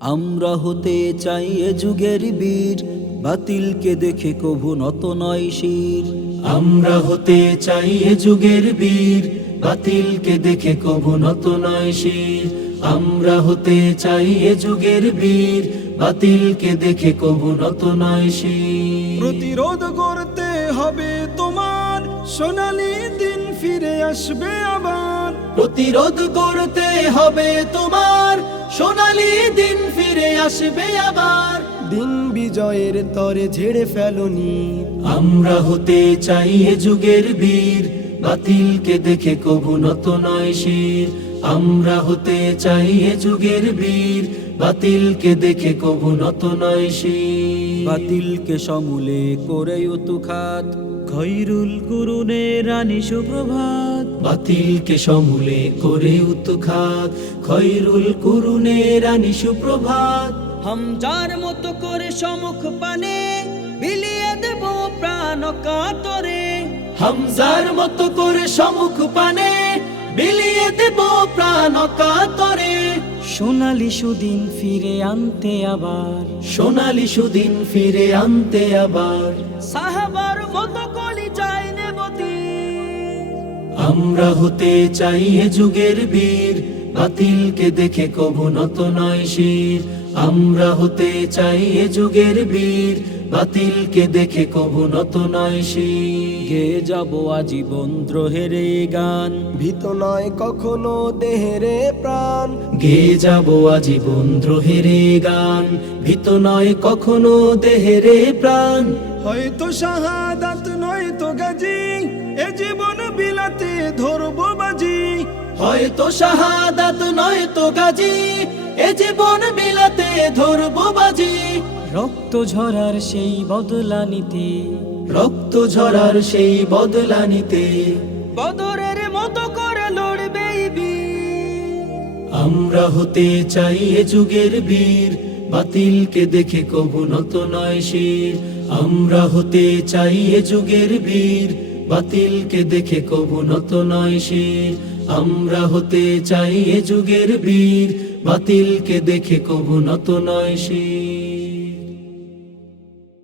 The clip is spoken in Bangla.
আমরা হতে চাই এ যুগের বীর বাতিলকে দেখে কভু নত নয় শির। আমরা হতে চাই এ যুগের বীর বাতিলকে দেখে কবু নত নয় শির। আমরা হতে চাই এ যুগের বীর বাতিলকে দেখে কবু নত নয় শির। প্রতিরোধ করতে হবে তোমার সোনালি দিন ফিরে আসবে আবার। প্রতিরোধ করতে হবে তোমার। সোনালি দিন ফিরে আসবে আবার। দিন বিজয়ের তরে ঝেড়ে ফেলনি আমরা হতে চাই এ যুগের বীর। বাতিলকে দেখে কবু নত নয় শির। আমরা হতে চাই এ যুগের বীর। বাতিলকে দেখে কবু নত নয় শির বাতিলকে সমূলে করে উতুখাত খৈরুল কুরুনে রানী সুপ্রভাত। বাতিলকে সমূলে করে উৎখাত খৈরুল কুরুনে রানী সুপ্রভাত। হামজার মতো করে সমুখ পানে বিলিয়ে দেব প্রাণ কাতরে। হামজার মতো করে সমুখ পানে বিলিয়ে দেব প্রাণ কাতরে সোনালি সুদিন ফিরে আনতে আবার। সোনালি সুদিন ফিরে আনতে আবার। সাহাবার মতো কলি যায় নেবতী আমরা হতে চাই এ যুগের বীর। বাতিলকে দেখে কবু নত নয় শির। আমরা হতে চাই এ যুগের বীর। বাতিলকে দেখে কবু নত নয় শির। গে যাব আজীবন দ্রোহের গান। ভীত নয় কখনো দেহেরে প্রাণ। গে যাব আজীবন দ্রোহেরে গান। ভীত নয় কখনো দেহেরে প্রাণ। হয়তো শাহাদাত নয় তো গাজি। এ জীবন হয়তো শাহাদাত নয় তো গাজী। এ জীবন বিলাতে ধরবো বাজি। রক্ত ঝরার সেই বদলা নিতে। রক্ত ঝরার সেই বদলা নিতে। বদরের মতো করে লড়বে আমরা হতে চাই এ যুগের বীর। বাতিলকে দেখে কবু নত নয় শির। আমরা হতে চাই এ যুগের বীর। বাতিলকে দেখে কবু নত নয় শির। আমরা হতে চাই এ যুগের বীর। বাতিলকে দেখে কবু নত নয় শির